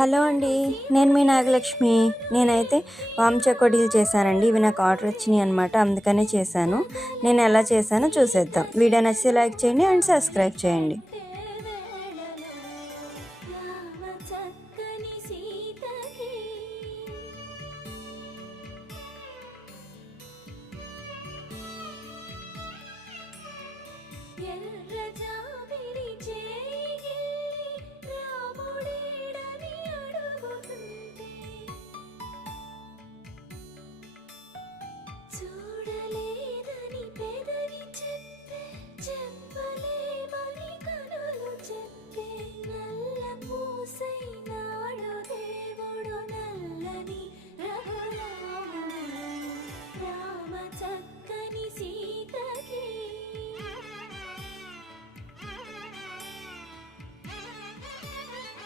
Hello అండి. నేను మీ నాగలక్ష్మి. నేనైతే వాము చెకోడీలు చేశానండి. ఇవి నాకు ఆర్డర్ వచ్చినాయి అనమాట. అందుకనే చేశాను. నేను ఎలా చేశానో చూసేద్దాం. వీడియో నచ్చితే లైక్ చేయండి అండ్ సబ్స్క్రైబ్ చేయండి.